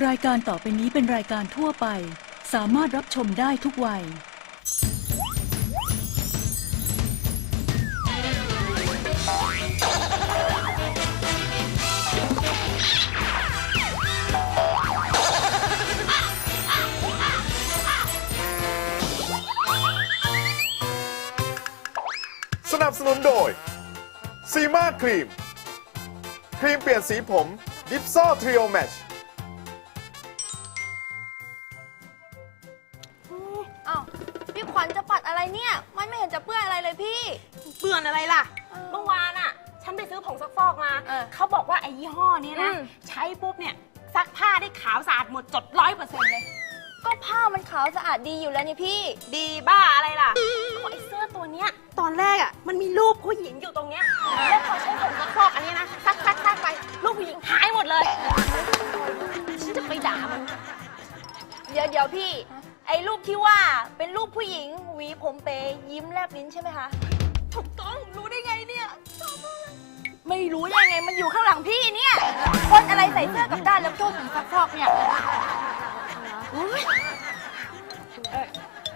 รายการต่อไปนี้เป็นรายการทั่วไป สามารถรับชมได้ทุกวัย สนับสนุนโดย ซีมาครีม ครีมเปลี่ยนสีผม ดิฟซ่อทริโอแมช วัญจะปัดอะไรเนี่ย มันไม่เห็นจะเปื้อนอะไรเลยพี่ เปื่อนอะไรล่ะเออเมื่อวานอะฉันไปซื้อผงซักฟอกมาเออเขาบอกว่าไอ้ยี่ห้อเนี้ยนะ อืม ใช้ปุ๊บเนี่ยซักผ้าได้ขาวสะอาดหมดจดร้อยเปอร์เซ็นต์เลย ก็ผ้ามันขาวสะอาดดีอยู่แล้วนี่พี่ ดีบ้าอะไรล่ะก็ไอ้เสื้อตัวเนี้ยตอนแรกอะมันมีรูปผู้หญิงอยู่ตรงเนี้ยแล้วพอใช้ผงซักฟอกอันนี้นะซักซักซักไปรูปผู้หญิงหายหมดเลยฉันจะไปด่ามัน เดี๋ยวเดี๋ยวพี่ ไอ้รูปที่ว่าเป็นรูปผู้หญิง หวีผมเปยยิ้มแลบลิ้นใช่ไหมคะ ถูกต้องรู้ได้ไงเนี่ยไม่รู้ยังไงมันอยู่ข้างหลังพี่เนี่ย คนอะไรใส่เสื้อกับด้านแล้วโชว์ผมซักฟอกเนี่ย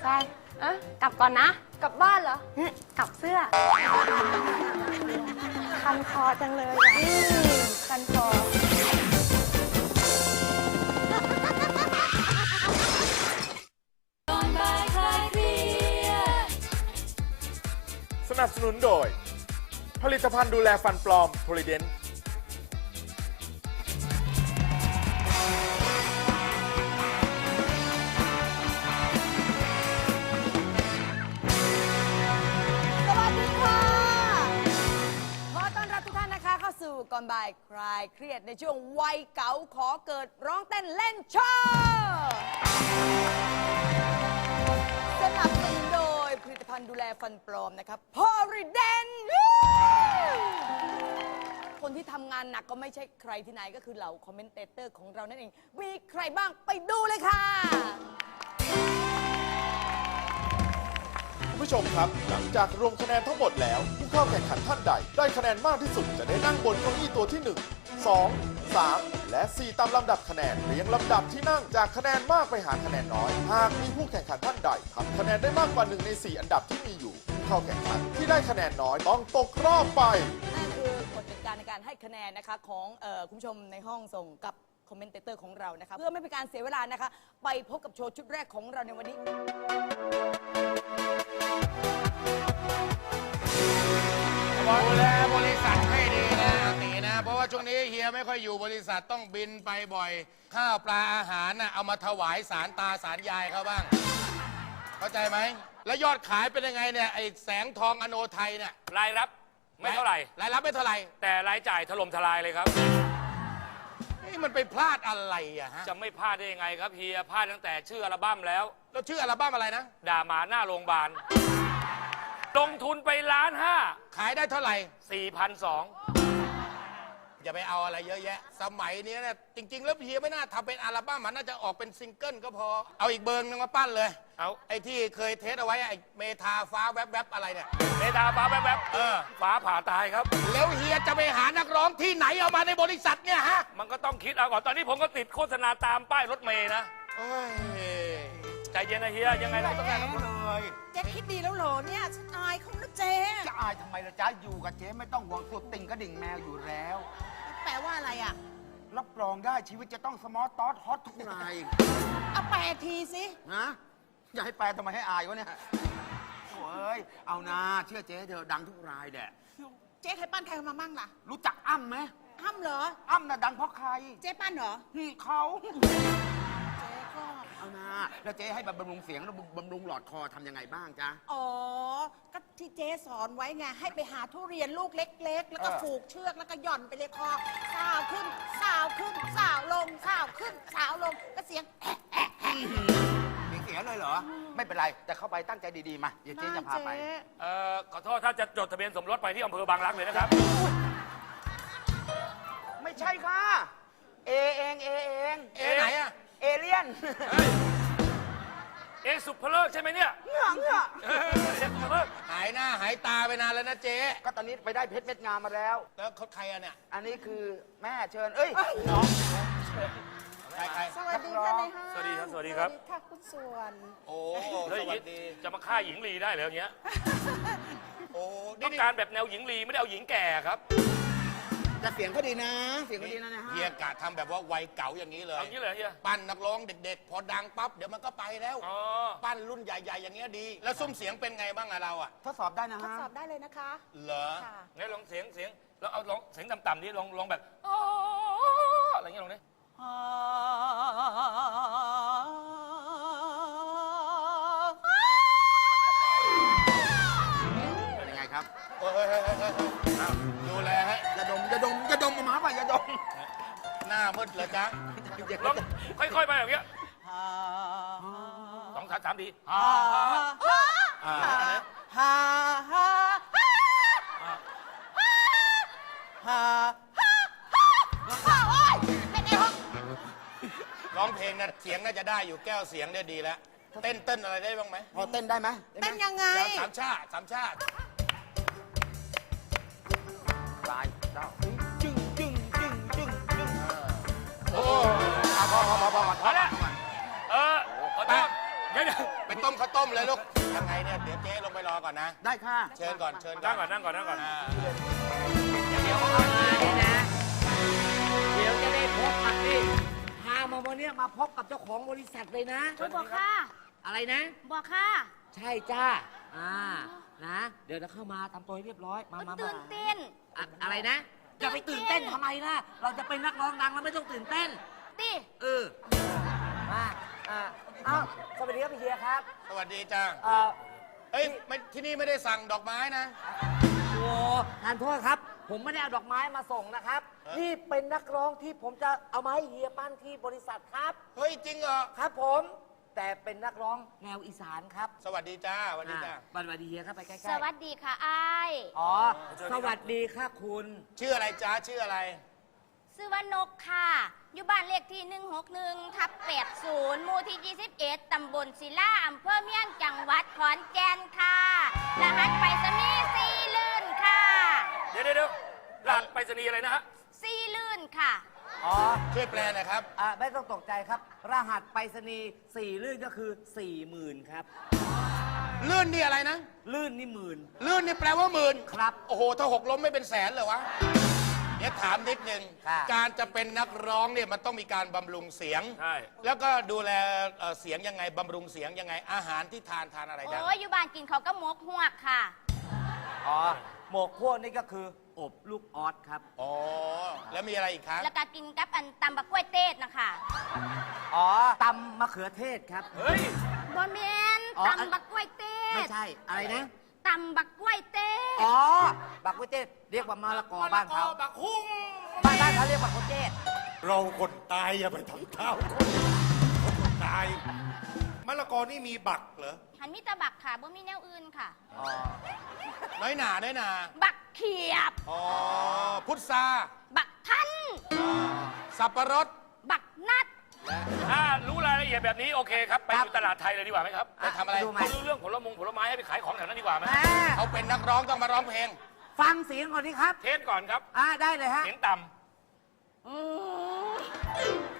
ใช่เอะกลับก่อนนะกลับบ้านเหรออืมกลับเสื้อ คันคอจังเลยอะอืมคันคอ นับสนุนโดย ผลิตภัณฑ์ดูแลฟันปลอมโพลิเดนสวัสดีค่ะขอต้อนรับทุกท่านนะคะ เข้าสู่ก่อนบ่ายคลายเครียดในช่วงวัยเก๋าขอเกิดร้องเต้นเล่นโชว์สนับสนุน ภัณฑ์ดูแลฟันปลอมนะครับพอริเดนคนที่ทำงานหนักก็ไม่ใช่ใครที่ไหนก็คือเหล่าคอมเมนเตเตอร์ของเรานั่นเอง มีใครบ้างไปดูเลยค่ะ คุณผู้ชมครับ หลังจากรวมคะแนนทั้งหมดแล้ว ผู้เข้าแข่งขันท่านใด ได้คะแนนมากที่สุดจะได้นั่งบนเก้าอี้ตัวที่1 2 3 และ 4 ตามลำดับคะแนนเรียงลำดับที่นั่งจากคะแนนมากไปหาคะแนนน้อย หากมีผู้แข่งขันท่านใดทำคะแนนได้มากกว่า1ใน 4 อันดับที่มีอยู่ผู้เข้าแข่งขันที่ได้คะแนนน้อยต้องตกรอบไป นั่นคือกฎกติกาในการให้คะแนนนะคะของเออคุณผู้ชมในห้องส่งกับคอมเมนเตเตอร์ของเรานะคะเพื่อไม่เป็นการเสียเวลานะคะ ไปพบกับโชว์ชุดแรกของเราในวันนี้ ดูแลบริษัทให้ ยไม่ค่อยอยู่บริษัทต้องบินไปบ่อย ข้าวปลาอาหารน่ะเอามาถวายสารตาสารยายเขาบ้าง เข้าใจไหม แล้วยอดขายเป็นยังไงเนี่ยไอ้แสงทองอโนไทยเนี่ยรายรับไม่เท่าไหร่ รายรับไม่เท่าไหร่ แต่รายจ่ายถล่มทลายเลยครับ นี่มันไปพลาดอะไรอะฮะจะไม่พลาดได้ยังไงครับเฮียพลาดตั้งแต่ชื่ออัลบั้มแล้ว แล้วชื่ออัลบั้มอะไรนะ ด่าหมาหน้าโรงพยาบาลลงทุนไปล้านห้าขายได้เท่าไหร่สี่พันส องอย่าไปเอาอะไรเยอะแยะ สมัยนี้เนี่ยจริง ๆ แล้วเฮียไม่น่าทำเป็นอัลบั้มมันน่าจะออกเป็นซิงเกิลก็พอ เอาอีกเบอร์นึงมาปั้นเลย เอาไอ้ที่เคยเทสเอาไว้ไอ้เมทาฟ้าแวบๆอะไรเนี่ย เมตาฟ้าแวบเออ ๆฟ้าผ่าตายครับ แล้วเฮียจะไปหานักร้องที่ไหนเอามาในบริษัทเนี่ยฮะมันก็ต้องคิดเอาก่อนตอนนี้ผมก็ติดโฆษณาตามป้ายรถเมย์นะโอ้ยใจเย็นนะเฮียยังไงเราต้องได้รับเลยเจ๊คิดดีแล้วเหรอเนี่ยฉันอายเขานะเจ๊จะอายทำไมล่ะจ๊ะอยู่กับเจ๊ไม่ต้องห่วงสุดติ่งกระดิ่งแมวอยู่แล้ว แปลว่าอะไรอะ รับรองได้ชีวิตจะต้องสมอตอสฮอตทุกรายเอาแปลทีสิ นะอย่าให้แปลทำไมให้อายวะเนี่ยโอ้ยเอานะเชื่อเจ๊เถอะดังทุกรายแหละเจ๊เคยปั้นใครมามั่งล่ะรู้จักอ้ำไหมอ้ำเหรออ้ำน่ะดังเพราะใครเจ๊ปั้นเหรอพี่เขาเจ๊ก็เอานะแล้วเจ๊ให้บำรุงเสียงแล้วบำรุงหลอดคอทำยังไงบ้างจ๊ะ อ๋อ ก็ที่เจ๊สอนไว้ไง ให้ไปหาทุเรียนลูกเล็ก ๆ แล้วก็เออ ผูกเชือกแล้วก็หย่อนไปเลยคอสาวขึ้นสาวขึ้นสาวลงสาวขึ้นสาวลงก็เสียงแอะแอะแอะมีเสียงเลยเหรอ ไม่เป็นไร แต่เข้าไปตั้งใจดีๆมาเดี๋ยวเจ๊จะพาไปเจ๊เอ่อขอโทษถ้าจะจดทะเบียนสมรสไปที่อำเภอบางรักเลยนะครับ ไม่ใช่ค่ะ เอเองเอเองเอ๊ะไหนอะ เอเลี่ยน เอะสุภเลิกใช่ไหมเนี่ยเหงือเหงือเออเอะสุภเลิกหายหน้าหายตาไปนานแล้วนะเจ๊ก็ตอนนี้ไปได้เพชรเม็ดงามมาแล้ว แล้วเขาใครอะเนี่ยอันนี้คือแม่เชิญ เอ้ยน้องแใครใครสวัสดีค่ะในห้างสวัสดีครับสวัสดีครับ สวัสดีค่ะคุณส่วน โอ้แล้วสอย่างวันี้สดีจะมาฆ่าหญิงลีได้เหรออย่างเงี้ยโอ้ต้นี่องการแบบแนวหญิงลีไม่ได้เอาหญิงแก่ครับ แต่เสียงก็ดีนะ เสียงก็ดีนะนะฮะ เฮียกะทำแบบว่าวัยเก่าอย่างนี้เลยเอางี้เลยเฮียปั้นนักร้องเด็ก ๆ พอดังปั๊บเดี๋ยวมันก็ไปแล้ว อ๋อปั้นรุ่นใหญ่ๆ อย่างเงี้ยดี แล้วซุ้มเสียงเป็นไงบ้างอะเราอะทดสอบได้นะทดฮะ สอบได้เลยนะคะ เหรอ ค่ะ งั้นลองเสียงเสียงเราเอาลองเสียงต่ำๆนี่ลองลองแบบอ๋ออะไรเงี้ยลองดิเป็นยังไงครับ เฮ้ยเฮ้ยเฮ้ยเฮ้ยเฮ้ยอ้าวดูแลให้ ดม หน้ามืดเลยจ๊ะลองค่อยๆไปแบบเงี้ยสองสามสามทีอ่าอ่าฮ่าฮ่าฮ่าร้องเพลงนะเสียงน่าจะได้อยู่แก้วเสียงเนี่ยดีแล้ว เต้นเต้นอะไรได้บ้างไหมพอเต้นได้ไหมเต้นยังไงเดี๋ยวสามชาติสามชา มข้าวต้มเลยลูกยังไงเนี่ยเดี๋ยวเจ๊ลงไปรอก่อนนะ ได้ค่ะ เชิญก่อนเชิญนั่งก่อนนั่งก่อนนั่งก่อนอ่าเดี๋ยวเข้ามาเนี่ยนะ เดี๋ยวจะได้พบกับนี่พามาวันเนี้ยมาพบกับเจ้าของบริษัทเลยนะ บอกค่ะ อะไรนะ บอกค่ะใช่จ้า อ่า นะ เดี๋ยวจะเข้ามาทำตัวให้เรียบร้อย มามาตื่มานเต้นอะอะไรนะ จะไปตื่นเต้นทำไมล่ะ เราจะเป็นนักร้องดังแล้วไม่ต้องตื่นเต้น ดิ เออมา อ่าเอ้าสวัสดีครับพี่เฮียครับสวัสดีจ้าเอ่อเอ้ยไม่ที่นี่ไม่ได้สั่งดอกไม้นะ โอ้ทานโทษครับ ผมไม่ได้เอาดอกไม้มาส่งนะครับฮะนี่เป็นนักร้องที่ผมจะเอามาให้เฮียปั้นที่บริษัทครับ เฮ้ยจริงเหรอ ครับผม แต่เป็นนักร้องแนวอีสานครับสวัสดีจ้าสวัสดีจ้าอ่าสวัสดีเฮียครับไปใกล้ๆสวัสดีค่ะอายอ๋อ สวัสดีค่ะคุณ ชื่ออะไรจ้าชื่ออะไร ชื่อว่านกค่ะ อยู่บ้านเลขที่ 161ทับ80หมู่ที่ 21 ตำบลศิลาอำเภอเมียงจังหวัดขอนแก่นค่ะ รหัสไปรษณีย์ซีลื่นค่ะ เดี๋ยวเดี๋ยวเดี๋ยวรหัสไปรษณีย์อะไรนะฮะ ซีลื่นค่ะ อ๋อช่วยแปลหน่อยครับ อ่าไม่ต้องตกใจครับ รหัสไปรษณีย์สี่ลื่นก็คือสี่หมื่นครับ ลื่นนี่อะไรนะ ลื่นนี่หมื่น ลื่นนี่แปลว่าหมื่นครับ โอ้โห ถ้าหกล้มไม่เป็นแสนเลยวะ เดี๋ยวถามนิดนึง ค่ะการจะเป็นนักร้องเนี่ยมันต้องมีการบำรุงเสียง ใช่ แล้วก็ดูแลเอ่อเสียงยังไงบำรุงเสียงยังไง อาหารที่ทานทานอะไรได้ โอ้ยอยู่บ้านกินเขาวก็มกหวกค่ะ อ๋อหมกพวกนี่ก็คืออบลูกออสครับ อ๋อ แล้วมีอะไรอีกครับ แล้วก็กินกับอันตำบักกล้วยเต้นะคะอ๋อตำมะเขือเทศครับ เฮ้ย บอมเมนอ๋ออัน ตำบักกล้วยเต้ไม่ใช่อะไรนะ ตำบักกล้วยเต้อ๋อ บักกุเทศเรียกว่ามะละกอบ้านเขาบักคุ้งบ้านบ้านเขาเรียกบักกุเทศเราคนตายอย่าไปทำข้าวคนคนตายมะละกอนี่มีบักเหรอหันมีแตะบักค่ะบ่มีแนวอื่นค่ะ อ๋อน้อยหนาน้อยหนาบักเขียบ อ๋อพุทราบักทัน สับปะรด บักนัด ถ้ารู้ราย ละเอียดแบบนี้โอเคครับ ไปครับดูตลาดไทยเลยดีกว่าไหมครับไปทำอะไร ดูไหมเขารู้เรื่องผลมงผลไม้ให้ไปขายของแถวนั้นดีกว่าไหมอ่าเขาเป็นนักร้องต้องมาร้องเพลง ฟังเสียงก่อนดิครับ เทสก่อนครับ อ่าได้เลยฮะเสียงต่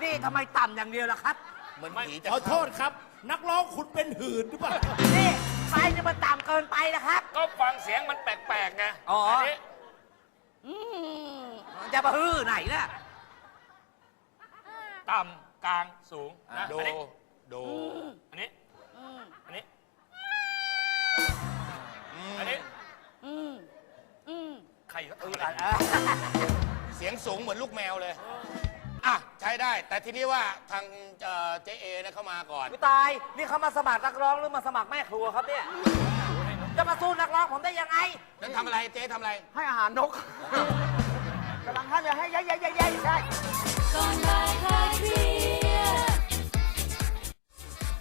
นี่ทำไมต่ำอย่างเดียวล่ะครับเหมือนผีจะขอโทษครับ นักร้องคุณเป็นหื่นหรือเปล่า นี่ไฟเนี่ยมันต่ำเกินไปนะครับำก็ฟังเสียงมันแปลกๆไงอ๋ออั นนี้จะมาฮือไหนล่ะต่ำกลาง สูงนะโด อันนี้โด อันนี้อันนี้อันนี้ใครเขาทำอะไรเสียงสูงเหมือนลูกแมวเลย อะ ใช้ได้ แต่ทีนี้ว่าทางเอ่อเจเอเนี่ยเข้ามาก่อน กูตาย นี่เขามาสมัครนักร้องหรือมาสมัครแม่ครัวครับเนี่ย จะมาสู้นักร้องผมได้ยังไงนั่นทำอะไรเจ๊ทำอะไร ให้อาหารนก กำลังให้เลยให้ยัยยัยยัยยัยใช่ ก่อนบ่ายคลายเครียด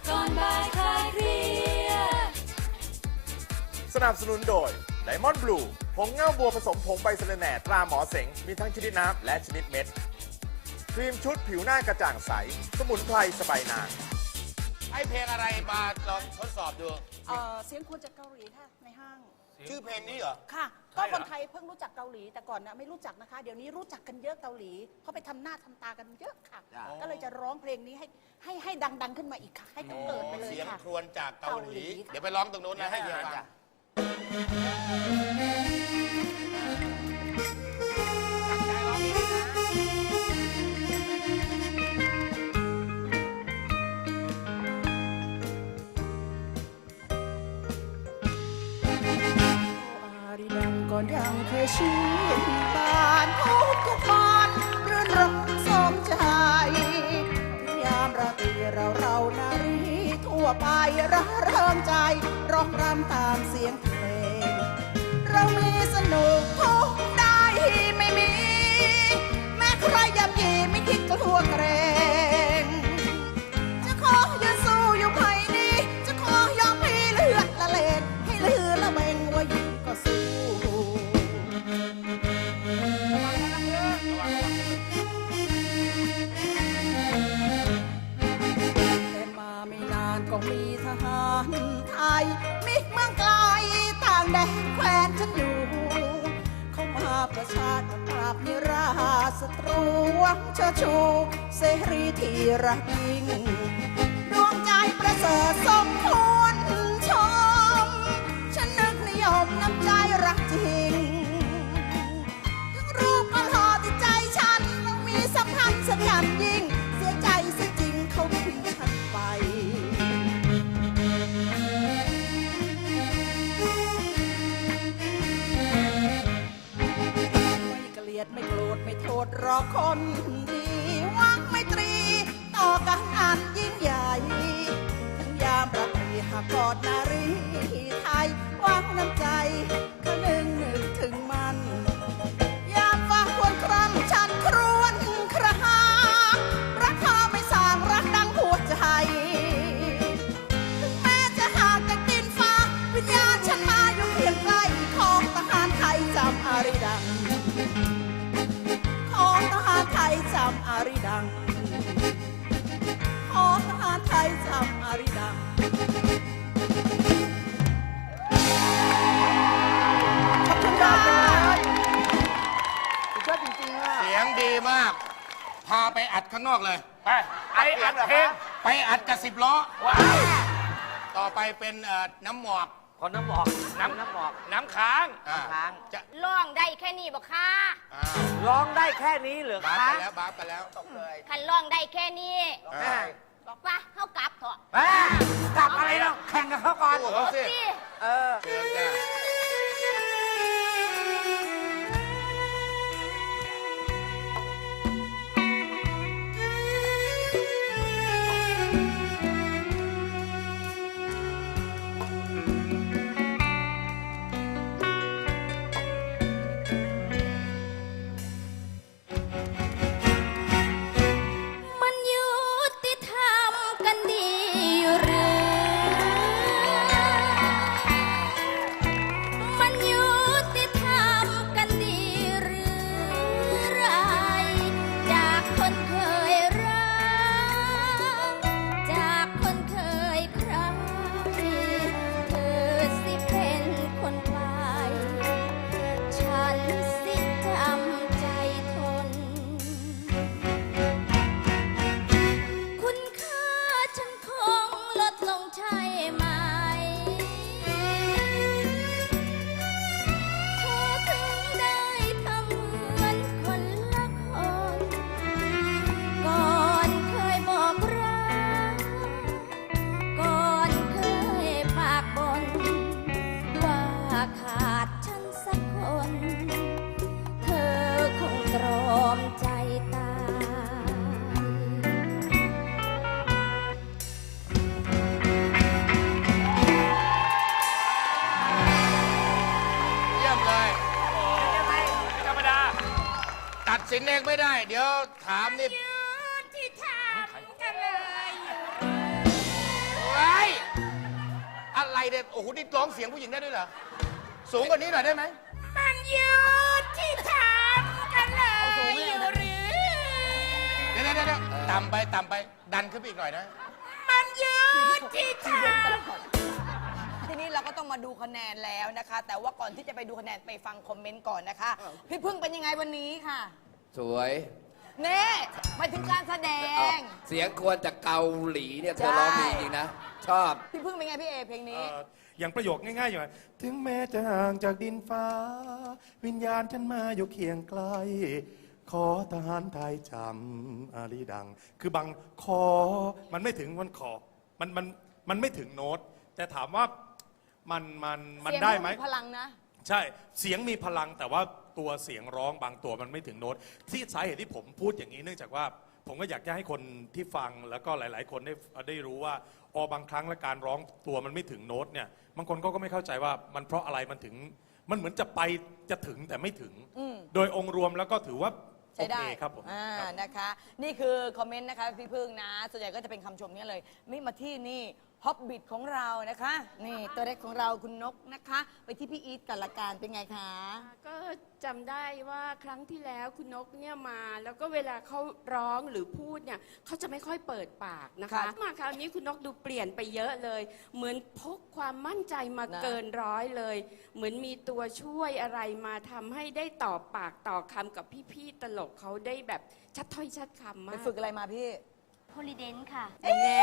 ก่อนบ่ายคลายเครียดสนับสนุนโดยไ d มอนด์บลูผงเง่าบัวผสมผงใบสะระแหน่ตราหมอเสง มีทั้งชนิดน้ำและชนิดเม็ด ครีมชุดผิวหน้ากระจ่างใส สมุนไพรสบายนานให้เพลงอะไรมาลองทดสอบดู เอ่อเสียงคนจากเกาหลีค่ะในห้าง ชื่อเพลงนี้เหรอ ค่ะเธ ก็คนไทยเพิ่งรู้จักเกาหลีแต่ก่อนนะไม่รู้จักนะคะ เดี๋ยวนี้รู้จักกันเยอะเกาหลีเขาไปทำหน้าทำตากันเยอะค่ะ จ้ะ ก็เลยจะร้องเพลงนี้ให้ให้ให้ดัง ๆ ขึ้นมาอีกค่ะ ให้เขาเกิดไปเลยเสียงค่ะ ครวญจากเกาหลี เกาหลีเดี๋ยวไปร้องตรงนู้นนะให้เฮียฟังจ้ รักยิ่งดวงใจประเสริฐสมควรชม ฉันนึกนิยมน้ำใจรักจริง ทั้งรูปก็หล่อที่ใจฉันมันมีสัมพันธ์สัญญาณยิ่ง เสียใจเสียจริงเขาทิ้งฉันไปไม่เกลียดไม่โกรธไม่โทษรอคนดี กันอันยิ่งใหญ่ถึงยามประตรีหากกอดนารี พาไปอัดข้างนอกเลย ไปไออัดเพลงไปอัดกับสิบล้อ ว้าวต่อไปเป็นเอ่อน้ำหมอกคนน้ำหมอกน้ำน้ำหมอกน้ำค้าง อ่าค้างจะร้องได้แค่นี้บอกค่ะอ้าวร้องได้แค่นี้เหรือบาสคะไปแล้วบาสไปแล้วคันร้องได้แค่นี้ อ่าบอกว่าเข้ากลับเถอะเอ้ยกลับอะไรเนาะแข่งกับเขาก่อนสู้เขาสิ สิเออ เชิญจ้า เสียงผู้หญิงได้ด้วยเหรอ สูงกว่านี้หน่อยได้ไหม มันอยู่ที่ทำกันเลยอยู่หรือ เดี๋ยวเดี๋ยวเดี๋ยวต่ำไปต่ำไป ดันขึ้นไปอีกหน่อยนะ มันอยู่ที่ทำทีนี้เราก็ต้องมาดูคะแนนแล้วนะคะ แต่ว่าก่อนที่จะไปดูคะแนนไปฟังคอมเมนต์ก่อนนะคะ พี่พึ่งเป็นยังไงวันนี้ค่ะสวยเน่หมายถึงการแสดเอาง เสียงควรจากเกาหลีเนี่ยเธอใช่ร้องดีจริงนะ ชอบ พี่พึ่งเป็นไงพี่เอเพลงนี้ เอ่อ อย่างประโยคง่ายๆอย่างถึงแม้จะห่างจากดินฟ้า วิญญาณฉันมาอยู่เคียงใกล้ขอทหารไทยจำอาลีดัง คือบางคอมันไม่ถึงวันขอมันมันมันไม่ถึงโน้ต แต่ถามว่ามันมันมันเสียงได้ไหมพลังนะใช่เสียงมีพลังแต่ว่าตัวเสียงร้องบางตัวมันไม่ถึงโน้ต ที่สาเหตุที่ผมพูดอย่างนี้เนื่องจากว่า ผมก็อยากจะให้คนที่ฟังแล้วก็หลาย ๆ คนได้ได้รู้ว่า ออบางครั้งและการร้องตัวมันไม่ถึงโน้ตเนี่ยบางคนก็ก็ไม่เข้าใจว่ามันเพราะอะไรมันถึง มันเหมือนจะไปจะถึงแต่ไม่ถึง อืม โดยองค์รวมแล้วก็ถือว่าโอใช้เคได้ครับผมอ่าครับ นะคะ นี่คือคอมเมนต์นะคะพี่พึ่งนะ ส่วนใหญ่ก็จะเป็นคำชมเนี่ยเลยมิมาที่นี่ ฮอบบิทของเรานะคะ นี่ตัวเล็กของเราคุณนกนะคะ ไปที่พี่อีทกันละการเป็นไงคะ ก็จำได้ว่าครั้งที่แล้วคุณนกเนี่ยมา แล้วก็เวลาเขาร้องหรือพูดเนี่ยเขาจะไม่ค่อยเปิดปากนะคะครับมาคราวนี้คุณนกดูเปลี่ยนไปเยอะเลย เหมือนพกความมั่นใจมานะ เกินร้อยเลย เหมือนมีตัวช่วยอะไรมาทำให้ได้ต่อปากต่อคำกับพี่ๆตลกเขาได้แบบชัดถ้อยชัดคำไปมาก ฝึกอะไรมาพี่ โพลิเดนค่ะ แน่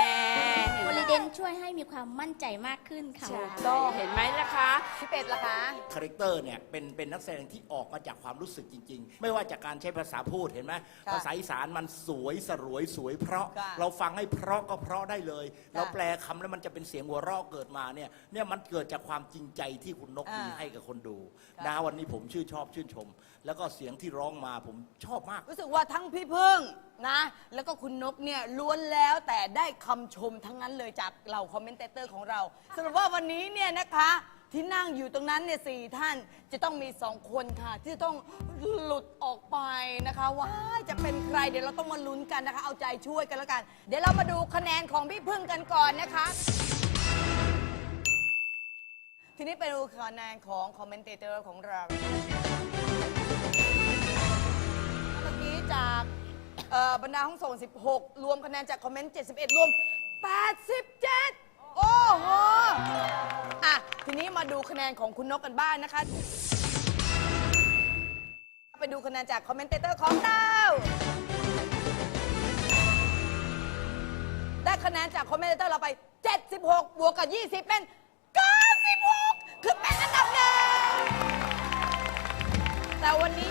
โพลิเดนช่วยให้มีความมั่นใจมากขึ้นค่ะใช่เห็นไหมล่ะคะ พี่เป็ดล่ะคะ คาแรคเตอร์เนี่ยเป็นเป็นนักแสดงที่ออกมาจากความรู้สึกจริง ๆ ไม่ว่าจากการใช้ภาษาพูดเห็นไหมค่ะภาษาอีสานมันสวยสรวยสวยเพราะ ค่ะเราฟังให้เพราะก็เพราะได้เลยค่ะเราแปลคำแล้วมันจะเป็นเสียงหัวเราะเกิดมาเนี่ยเนี่ยมันเกิดจากความจริงใจที่คุณนกอ่ามีมีให้กับคนดูค่ะ นะวันนี้ผมชื่นชอบชื่นชม แล้วก็เสียงที่ร้องมาผมชอบมาก รู้สึกว่าทั้งพี่พึ่งนะ แล้วก็คุณนกเนี่ยล้วนแล้วแต่ได้คำชมทั้งนั้นเลยจากเหล่าคอมเมนเตเตอร์ของเราสรุปว่าวันนี้เนี่ยนะคะ ที่นั่งอยู่ตรงนั้นเนี่ยสี่ท่านจะต้องมีสองคนค่ะ ที่จะต้องหลุดออกไปนะคะว่าจะเป็นใครเดี๋ยวเราต้องมาลุ้นกันนะคะ เอาใจช่วยกันแล้วกัน เดี๋ยวเรามาดูคะแนนของพี่พึ่งกันก่อนนะคะ ทีนี้ไปดูคะแนนของคอมเมนเตเตอร์ของเรา จากเอ่อบรรดาห้องส่ง 16 รวมคะแนนจากคอมเมนต์ 71 รวม 87 โอ้โห อะ ทีนี้มาดูคะแนนของคุณนกกันบ้างนะคะ ไปดูคะแนนจากคอมเมนเตเตอร์ของเรา ได้คะแนนจากคอมเมนเตอร์เราไป 76 บวกกับ 20 เป็น 96 คือเป็นอันดับหนึ่งแต่วันนี้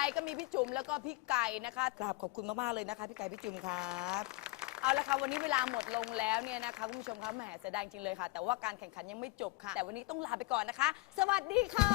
ายก็มีพี่จุ๋มแล้วก็พี่ไก่นะคะกราบขอบคุณมากๆเลยนะคะ พี่ไก่พี่จุ๋มครับเอาละค่ะวันนี้เวลาหมดลงแล้วเนี่ยนะคะคุณผู้ชมคะแหมเสียดายจริงเลยค่ะ แต่ว่าการแข่งขันยังไม่จบค่ะ แต่วันนี้ต้องลาไปก่อนนะคะ สวัสดีค่ะ